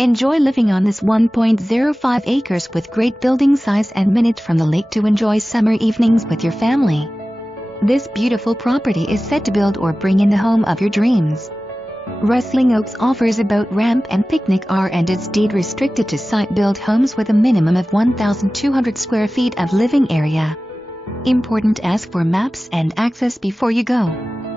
Enjoy living on this 1.05 acres with great building size and minute from the lake to enjoy summer evenings with your family. This beautiful property is set to build or bring in the home of your dreams. Rustling Oaks offers a boat ramp and picnic area and is deed restricted to site-built homes with a minimum of 1,200 square feet of living area. Important: ask for maps and access before you go.